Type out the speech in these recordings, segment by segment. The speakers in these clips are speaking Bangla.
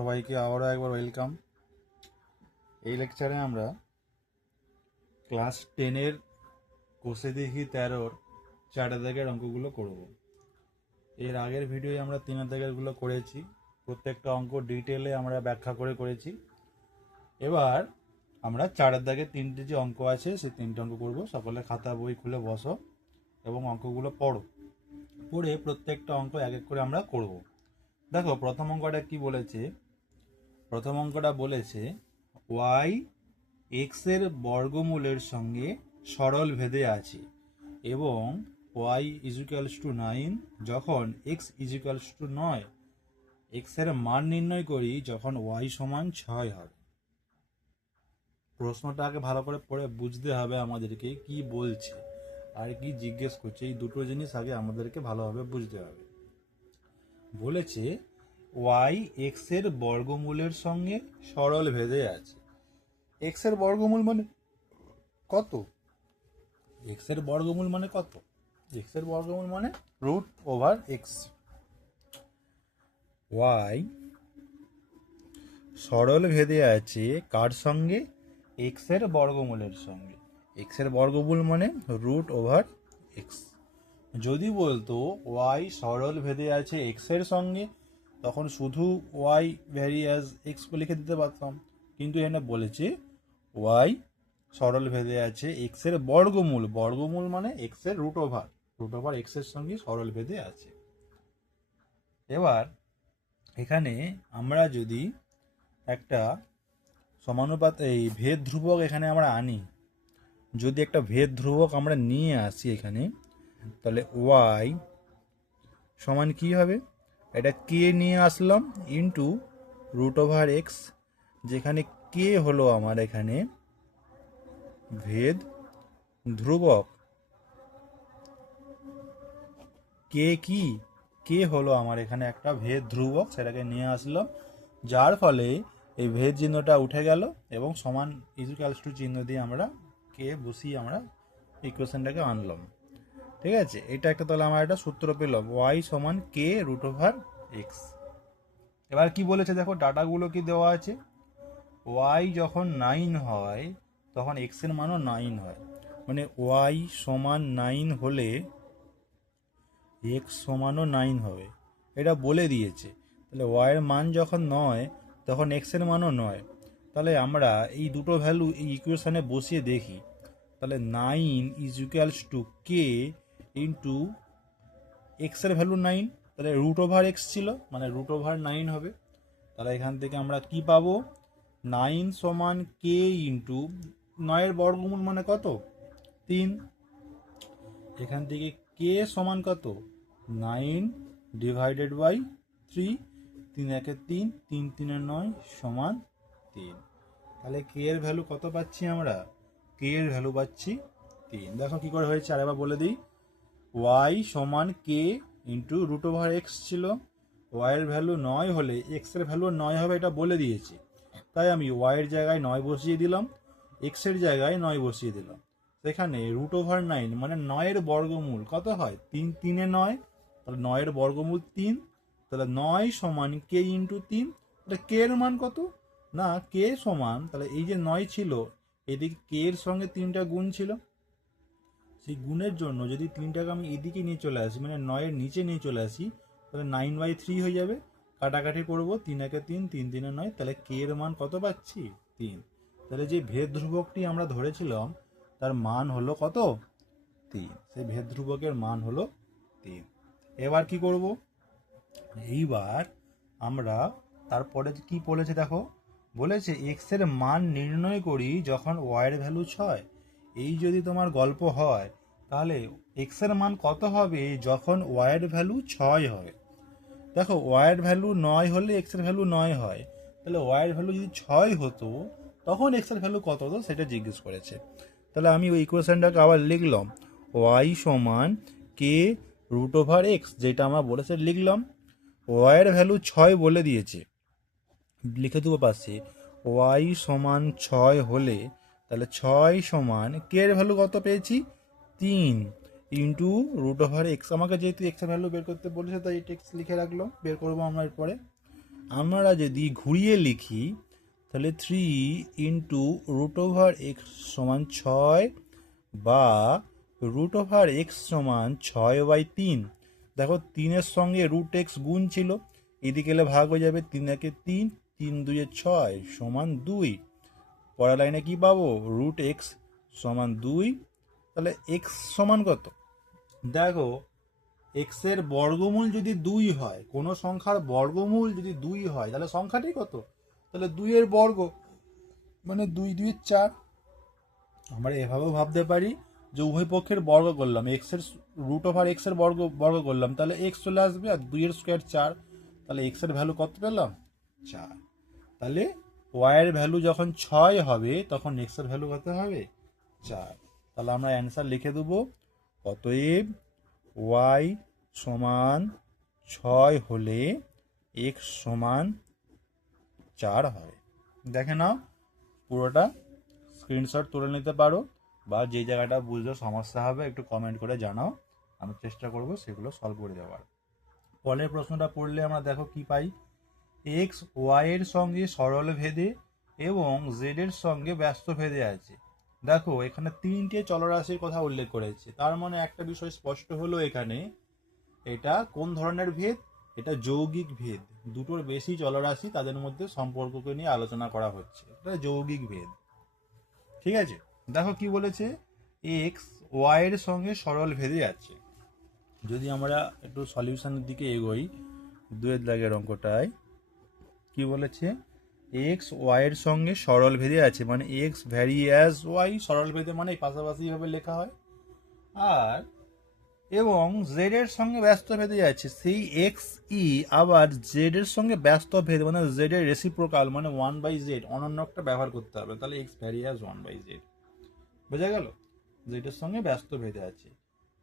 সবাইকে আবারও একবার ওয়েলকাম। এই লেকচারে আমরা ক্লাস 10-এর কোষে দেখি 13-র 4 দাগের অঙ্কগুলো করব। এর আগের ভিডিওয়ে আমরা 3 দাগেরগুলো করেছি, প্রত্যেকটা অঙ্ক ডিটেলে আমরা ব্যাখ্যা করে করেছি। এবার আমরা 4 দাগের 3টে যে অঙ্ক আছে সেই 3টে অঙ্ক করব। সকলে খাতা বই খুলে বসো এবং অঙ্কগুলো পড়ো, পড়ে প্রত্যেকটা অঙ্ক এক এক করে আমরা করব। দেখো প্রথম অঙ্কটা কি বলেছে। প্রথম অঙ্কটা বলেছে ওয়াই এক্স এর বর্গমূলের সঙ্গে সরল ভেদে আছে এবং ওয়াই ইজিক্যালস টু 9 যখন এক্স ইজিক্যালস টু 9 এক্স এর মান নির্ণয় করি যখন ওয়াই সমান 6 হবে। প্রশ্নটা আগে ভালো করে পড়ে বুঝতে হবে আমাদেরকে কি বলছে আর কি জিজ্ঞেস করছে। এই দুটো জিনিস আগে আমাদেরকে ভালোভাবে বুঝতে হবে। বলেছে ওয়াই এক্স এর বর্গমূলের সঙ্গে সরল ভেদে আছে। এক্স এর বর্গমূল মানে কত? এক্স এর বর্গমূল মানে কত? এক্স এর বর্গমূল মানে রুট ওভার এক্স। ওয়াই সরল ভেদে আছে কার সঙ্গে? এক্স এর বর্গমূলের সঙ্গে। এক্স এর বর্গমূল মানে রুট ওভার এক্স। যদি বলতো ওয়াই সরল ভেদে আছে এক্স এর সঙ্গে, তখন শুধু ওয়াই ভ্যারি অ্যাজ এক্স লিখে দিতে পারতাম, কিন্তু এখানে বলেছে ওয়াই সরল ভেদে আছে এক্স এর বর্গমূল। বর্গমূল মানে এক্স এর রুট ওভার এক্স এর সঙ্গে সরল ভেদে আছে। এবার এখানে আমরা যদি একটা সমানুপাত এই ভেদ ধ্রুবক এখানে আমরা আনি, যদি একটা ভেদ ধ্রুবক আমরা নিয়ে আসি এখানে, তাহলে ওয়াই সমান কি হবে? এটা কে নিয়ে আসলাম ইন্টু রুট ওভার এক্স, যেখানে কে হলো আমার এখানে ভেদ ধ্রুবক। কে হলো আমার এখানে একটা ভেদ ধ্রুবক, সেটাকে নিয়ে আসলাম, যার ফলে এই ভেদ চিহ্নটা উঠে গেল এবং সমান ইকুয়ালস টু চিহ্ন দিয়ে আমরা কে বসিয়ে আমরা ইকুয়েশনটাকে আনলাম। ঠিক আছে, এটা একটা তাহলে আমার একটা সূত্র পেলাম, ওয়াই সমান কে রুট ওভার এক্স। এবার কি বলেছে দেখো, ডাটাগুলো কি দেওয়া আছে। ওয়াই যখন 9 হয় তখন এক্স এর মানও 9 হয়, মানে ওয়াই সমান 9 হলে এক্স সমানও 9 হবে, এটা বলে দিয়েছে। তাহলে ওয়াইয়ের মান যখন 9 তখন এক্স এর মানও 9। তাহলে আমরা এই দুটো ভ্যালু এই ইকুয়েশনে বসিয়ে দেখি। তাহলে 9 is equals two K into x এর ভ্যালু 9, তাহলে রুট ওভার এক্স ছিল মানে রুট ওভার 9 হবে। তাহলে এখান থেকে আমরা কি পাবো? 9 সমান কে ইন্টু 9 বর্গমূল মানে কত? 3। এখান থেকে কে সমান কত? 9 ডিভাইডেড বাই 3। 3 একে 3, 3 3 9 সমান 3। তাহলে কে এর ভ্যালু কত পাচ্ছি আমরা? কে এর ভ্যালু পাচ্ছি 3। দেখো কি করে হয়েছে, আরেকবার বলে দিই। ওয়াই সমান কে ইন্টু রুট ওভার এক্স ছিল, ওয়াই এর ভ্যালু 9 হলে এক্স এর ভ্যালু 9 হবে, এটা বলে দিয়েছে। তাই আমি ওয়াই এর জায়গায় 9 বসিয়ে দিলাম, এক্স এর জায়গায় 9 বসিয়ে দিলাম। সেখানে রুট ওভার 9 মানে 9 এর বর্গমূল কত হয়? 3 3 এ 9, তাহলে 9 এর বর্গমূল 3। তাহলে 9 সমান কে ইন্টু 3। তাহলে কে এর মান কত? না, কে সমান, তাহলে এই যে 9 ছিল এদিকে কে এর সঙ্গে 3টা গুণ ছিল, সেই গুণের জন্য যদি 3টাকে আমি এদিকে নিয়ে চলে আসি, মানে 9 এর নিচে নিয়ে চলে আসি, তাহলে 9/3 হয়ে যাবে। কাটাকাটি করবো, 3 একে 3, 3 3 এ 9, তাহলে কে এর মান কত পাচ্ছি? 3। তাহলে যে ভেদ ধ্রুবকটি আমরা ধরেছিলাম তার মান হলো কত? 3। সেই ভেদ ধ্রুবকের মান হলো 3। এবার কি করব? এইবার আমরা তারপরে কি বলেছে দেখো, বলেছে এক্স এর মান নির্ণয় করি যখন ওয়াই এর ভ্যালু 6। এই যদি তোমার গল্প হয় তাহলে এক্স এর মান কত হবে যখন ওয়াই এর ভ্যালু 6 হয়? দেখো ওয়াই এর ভ্যালু 9 হলে এক্স এর ভ্যালু 9 হয়, তাহলে ওয়াই এর ভ্যালু যদি 6 হতো তখন এক্স এর ভ্যালু কত হতো সেটা জিজ্ঞেস করেছে। তাহলে আমি ওই ইকুয়েশনটাকে আবার লিখলাম, ওয়াই সমান কে রুট ওভার এক্স, যেটা আমরা বলেছে লিখলাম। ওয়াই এর ভ্যালু 6 বলে দিয়েছে, লিখে দেবো পাশে। ওয়াই সমান 6 হলে তাহলে 6 সমান কে এর ভ্যালু কত পেয়েছি? 3 ইন্টু রুট ওভার এক্স। আমাকে যেহেতু এক্স এর ভ্যালু বের করতে বলেছে তাই এটা এক্স লিখে রাখলাম, বের করবো আমরা এরপরে। আমরা যদি ঘুরিয়ে লিখি তাহলে 3 × √x সমান 6 বা √x সমান 6/3। দেখো 3-এর সঙ্গে √x গুণ ছিল, এদিকে এলে ভাগ হয়ে যাবে, 3 × 3 3 × 2 = 6 সমান 2। পরের লাইনে কি পাবো? √x সমান 2। তাহলে x সমান কত? দেখো x এর বর্গমূল যদি 2 হয়, কোনো সংখ্যার বর্গমূল যদি 2 হয় তাহলে সংখ্যাটি কত? তাহলে 2 এর বর্গ মানে 2 × 2 = 4। আমরা এভাবেও ভাবতে পারি যে উভয় পক্ষের বর্গ করলাম, x এর √x এর বর্গ করলাম, তাহলে x চলে আসবে, আর 2 এর স্কয়ার 4, তাহলে x এর ভ্যালু কত পেলাম? 4। তাহলে y এর ভ্যালু যখন 6 হবে তখন x এর ভ্যালু কত হবে? 4। তাহলে আমরা অ্যান্সার লিখে দেবো, অতএব y সমান 6 হলে x সমান 4 হবে। দেখে নাও, পুরোটা স্ক্রিনশট তুলে নিতে পারো, বা যে জায়গাটা বুঝতে সমস্যা হবে একটু কমেন্ট করে জানাও, আমি চেষ্টা করব সেগুলো সলভ করে দেওয়ার। পরের প্রশ্নটা পড়লে আমরা দেখো কি পাই, x y এর সঙ্গে সরল ভেদে এবং z এর সঙ্গে ব্যস্ত ভেদে আছে। দেখো এখানে 3টে চলরাশির কথা উল্লেখ করেছে, তার মানে একটা বিষয় স্পষ্ট হলো এখানে, এটা কোন ধরনের ভেদ? এটা যৌগিক ভেদ। দুটোর বেশি চলরাশি, তাদের মধ্যে সম্পর্ককে নিয়ে আলোচনা করা হচ্ছে, এটা যৌগিক ভেদ। ঠিক আছে, দেখো কি বলেছে, x y এর সঙ্গে সরল ভেদে আছে। যদি আমরা একটু সলিউশনের দিকে এগোই, 2-এর দাগের অঙ্কটায় কি বলেছে, x y এর সঙ্গে সরল ভেদে আছে, মানে x ভ্যারি অ্যাজ y, সরল ভেদে মানে পাশাপাশি ভাবে লেখা হয়, আর এবং z এর সঙ্গে ব্যস্ত ভেদে আছে, সেই x ই আবার z এর সঙ্গে ব্যস্ত ভেদ মানে z এর রেসিপ্রোকাল মানে 1/z, অনন্যকটা ব্যবহার করতে হবে, তাহলে x ভ্যারি অ্যাজ 1/z। বোঝা গেল? z এর সঙ্গে ব্যস্ত ভেদে আছে।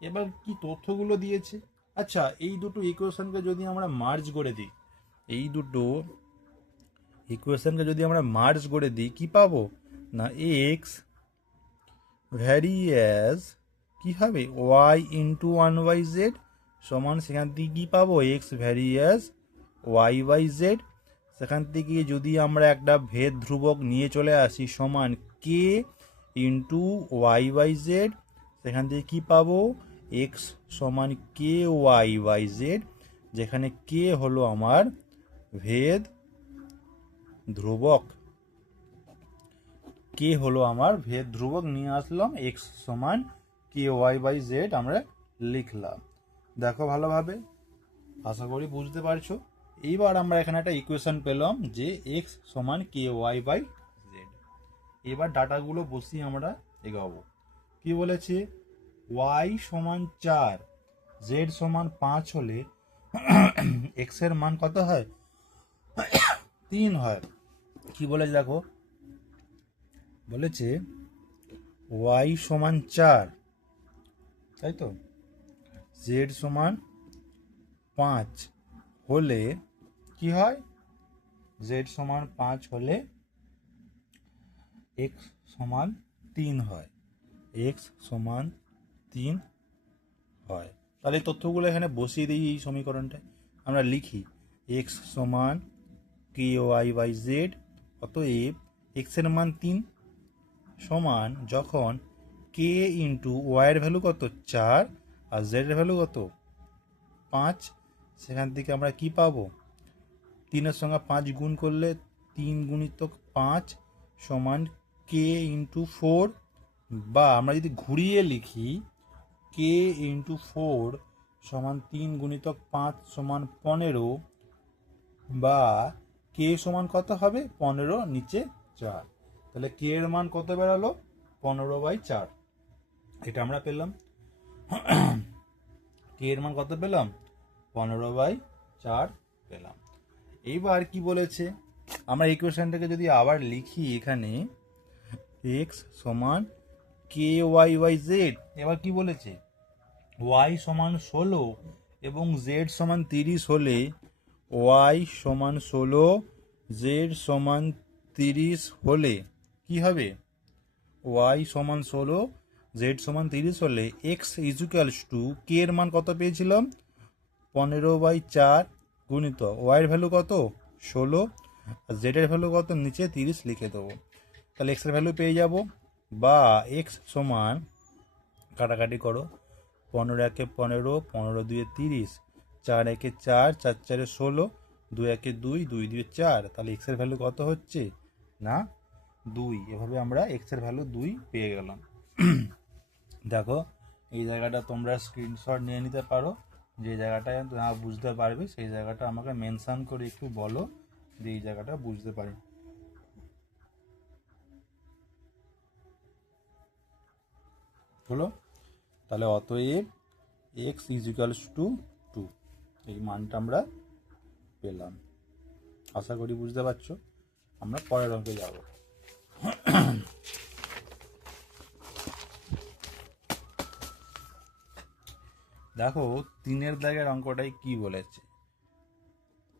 এবার কি তথ্যগুলো দিয়েছে? আচ্ছা, এই দুটো ইকুয়েশনকে যদি আমরা মার্জ করে দিই, কি পাবো না, x ভ্যারি অ্যাজ কি হবে y × 1/z সমান, সেখান থেকে কি পাবো, x ভ্যারি অ্যাজ y/z। সেখান থেকে যদি আমরা একটা ভেদ ধ্রুবক নিয়ে চলে আসি সমান k × y/z, সেখান থেকে কি পাবো, x সমান ky/z, যেখানে k হলো আমার ভেদ ধ্রুবক। নিয়ে আসলাম, x সমান ky/z আমরা লিখলাম। দেখো ভালোভাবে, আশা করি বুঝতে পারছো। এইবার আমরা এখানে একটা ইকুয়েশন পেলাম যে x সমান ky/z। এবার ডাটাগুলো বসিয়ে আমরা এগাবো। কি বলেছে, y সমান 4, z সমান 5 হলে x এর মান কত হয়? 3 হয়। কি বলেছে দেখো, বলেছে y সমান 4, তাই তো, z সমান 5 হলে কি হয়? z সমান 5 হলে x সমান 3 হয়। x সমান 3 হয়। তাহলে এই তথ্যগুলো এখানে বসিয়ে দিই এই সমীকরণটায়। আমরা লিখি x সমান ky/z, অতএব x এর মান 3 সমান, যখন k × y এর ভ্যালু কত 4 আর z এর ভ্যালু কত 5, সেখান থেকে আমরা কি পাবো, 3-এর সঙ্গে 5 গুণ করলে 3 × 5 সমান k × 4, বা আমরা যদি ঘুরিয়ে লিখি k × 4 সমান 3 × 5 সমান 15, বা k সমান কত হবে 15 নিচে 4, তাহলে k এর মান কত বেরালো 15/4। এটা আমরা পেলাম, k এর মান কত পেলাম 15/4 পেলাম। এইবার কি বলেছে, আমরা ইকুয়েশনটাকে যদি আবার লিখি এখানে x সমান ky/z, এবার কি বলেছে, y সমান 16 এবং z সমান 30 হলে y সমান 16, z সমান 30 হলে কি হবে, y সমান 16, z সমান 30 হলে x = k এর মান কত পেয়েছিলাম 15/4 গুণিত y এর ভ্যালু কত 16, আর জেডের ভ্যালু কত, নিচে 30 লিখে দেবো। তাহলে এক্সের ভ্যালু পেয়ে যাব, বা এক্স সমান, কাটাকাটি করো, 15 একে 15, 15 দুয়ে 30, 4 একে 4, 4 চারে 16, 2 একে 2, 2 দুয়ে 4। তাহলে এক্সের ভ্যালু কত হচ্ছে না 2। এভাবে আমরা এক্সের ভ্যালু 2 পেয়ে গেলাম। দেখো এই জায়গাটা তোমরা স্ক্রিনশট নিয়ে নিতে পারো, যে জায়গাটা না বুঝতে পারবে সেই জায়গাটা আমাকে মেনশন করে একটু বলো যে এই জায়গাটা বুঝতে পারি। হলো? তাহলে অতএব এক্স ইজ ইকুয়ালস টু 2, এই মানটা আমরা পেলাম। আশা করি বুঝতে পারছো। আমরা পরের অঙ্কে যাব। দেখো 3-এর দাগের অঙ্কটাই কি বলেছে।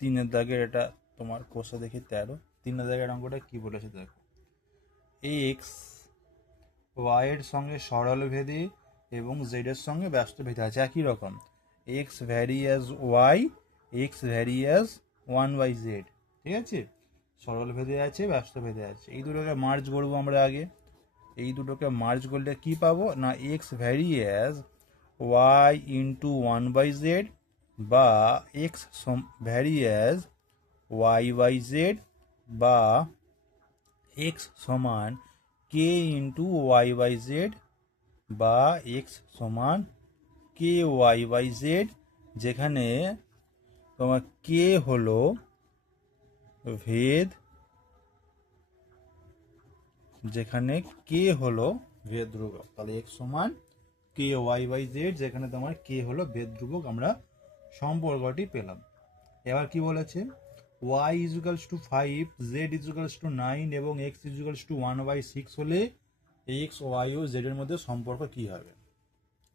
3-এর দাগের এটা তোমার কোষে দেখি 13। 3-এর দাগের অঙ্কটা কি বলেছে দেখো, এক্স ওয়াই এর সঙ্গে সরল ভেদে এবং জেড এর সঙ্গে ব্যস্ত ভেদে আছে একই রকম। X vary as y, x vary as 1/z, ঠিক আছে? সরল ভেদে আছে, ব্যস্ত ভেদে আছে, এই দুটোকে মার্জ করবো আমরা আগে। এই দুটোকে মার্জ করলে কি পাবো না, x vary as y into 1/z, বা এক্স ভ্যারি অ্যাজ y/z, বা এক্স সমান কে ইন্টু y/z, বা এক্স সমান কে y/z, যেখানে তোমার কে হলো ভেদ, যেখানে কে হলো ভেদ ধ্রুবক। তাহলে এক্স সমান কে y/z, যেখানে তোমার কে হলো ভেদ ধ্রুবক, আমরা সম্পর্কটি পেলাম। এবার কি বলেছে, y is equals to 5, z is equals to 9 এবং x ইজ ইকুয়ালস টু 1/6 হলে x, y ও z এর মধ্যে সম্পর্ক কি হবে।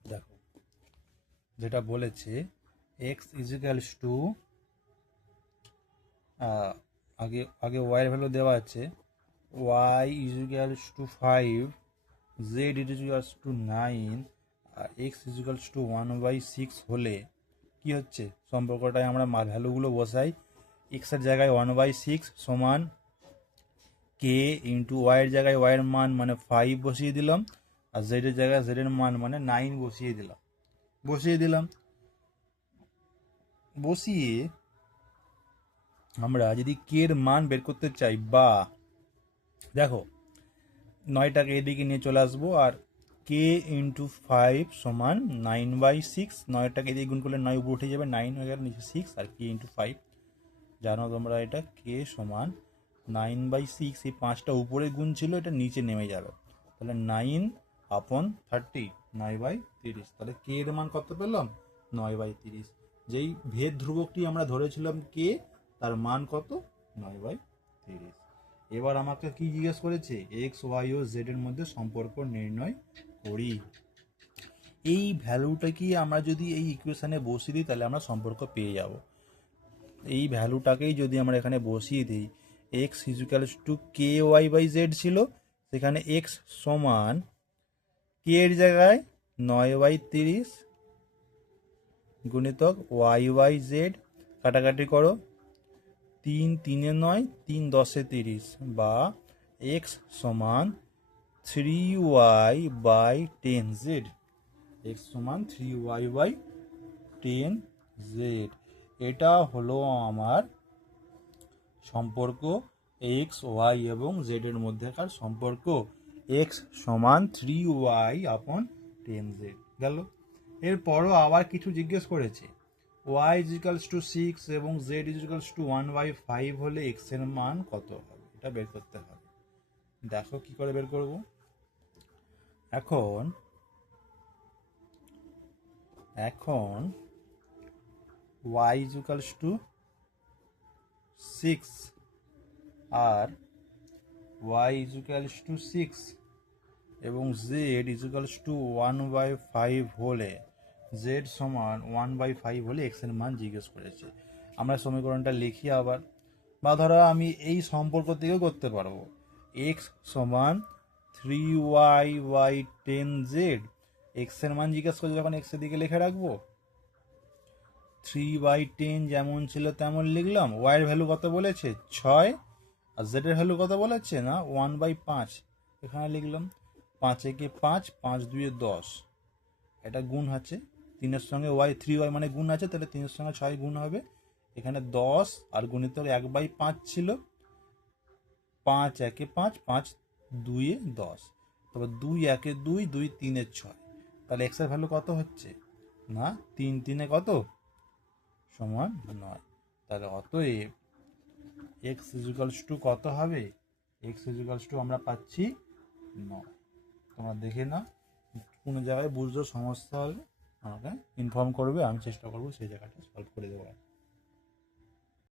দেখো যেটা বলেছে, x ইজ ইকুয়ালস টু, আগে আগে y এর ভ্যালু দেওয়া আছে, y is equals to 5, z is equals to 9, আর x ইজ ইকুয়ালস টু 1/6 হলে কি হচ্ছে, সম্পর্কটায় আমরা ভ্যালুগুলো বসাই। x এর জায়গায় 1/6 সমান কে ইন্টু ওয়াই এর জায়গায় ওয়াই এর মান মানে 5 বসিয়ে দিলাম, আর জেড এর জায়গায় জেড এর মান মানে 9 বসিয়ে দিলাম। বসিয়ে আমরা যদি কে এর মান বের করতে চাই, বা দেখো 9টাকে এদিকে নিয়ে চলে আসবো, আর কে ইন্টু 5 সমান 9/6, 9টাকে এদিকে গুণ করলে 9 উপরে উঠে যাবে, 9 হয়ে গেল, নিচে 6, আর কে ইন্টু 5 জানো তোমরা এটা, কে সমান 9/6, এই 5টা উপরে গুণ ছিল, এটা নিচে নেমে যাবে, তাহলে 9/30, 9/30। তাহলে কে এর মান কত পেলাম, 9/30। যেই ভেদ ধ্রুবকটি আমরা ধরেছিলাম কে, তার মান কত, 9/30। এবার আমাকে কি জিজ্ঞেস করেছে, এক্স ওয়াই ও জেড এর মধ্যে সম্পর্ক নির্ণয় করি। এই ভ্যালুটা কি আমরা যদি এই ইকুয়েশনে বসিয়ে দিই তাহলে আমরা সম্পর্ক পেয়ে যাব। এই ভ্যালুটাকেই যদি আমরা এখানে বসিয়ে দিই, এক্স ইজুক্যালস টু কে y/z ছিল, সেখানে এক্স সমান কে এর জায়গায় 9/30 গুণিতক y/z, কাটাকাটি করো, 3 3 9, 3 10 30, বা এক্স সমান 3y/10z, এক্স সমান 3y/10z। এটা হলো আমার সম্পর্ক এক্স ওয়াই এবং জেড এর মধ্যেকার সম্পর্ক, এক্স সমান 3y/10z গেল। এরপরও আবার কিছু জিজ্ঞেস করেছে, y ইজ ইকুয়ালস টু 6 এবং z ইজ ইকুয়ালস টু 1/5 হলে x এর মান কত হবে, এটা বের করতে হবে। দেখো কি করে বের করব। এখন y ইজ ইকুয়ালস টু 6 আর y ইজ ইকুয়ালস টু 6 এবং z ইজ ইকুয়ালস টু 1/5 হলে, z সমান 1/5 হলে x এর মান জিজ্ঞেস করেছে। আমরা সমীকরণটা লিখি আবার, বা ধরো আমি এই সম্পর্ক থেকেও করতে পারবো, x সমান 3y/10z, x এর মান জিজ্ঞেস করছে যখন x এর দিকে লিখে রাখবো, 3/10 যেমন ছিল তেমন লিখলাম। ওয়াইয়ের ভ্যালু কত বলেছে? 6। আর জেডের ভ্যালু কত বলেছে? না 1/5। এখানে লিখলাম 5 একে 5, 5 2 10। এটা গুণ আছে, 3-এর সঙ্গে ওয়াই 3y মানে গুণ আছে, তাহলে 3-এর সঙ্গে 6 গুণ হবে। এখানে 10 আর গুণিতক 1/5 ছিল। 5 একে 5, 5 2 10। তবে 2 একে 2, 2 3 6। তাহলে এক্স এর ভ্যালু কত হচ্ছে? না 3 3 কত? সমান 9। তাহলে অতএব এক্স ইজিক্যালস টু কত হবে? এক্স ইজিক্যালস টু আমরা পাচ্ছি 9। তোমরা দেখে না, কোনো জায়গায় বুঝতে সমস্যা হলে আমাকে ইনফর্ম করবে, আমি চেষ্টা করবো সেই জায়গাটা সলভ করে দেওয়ার।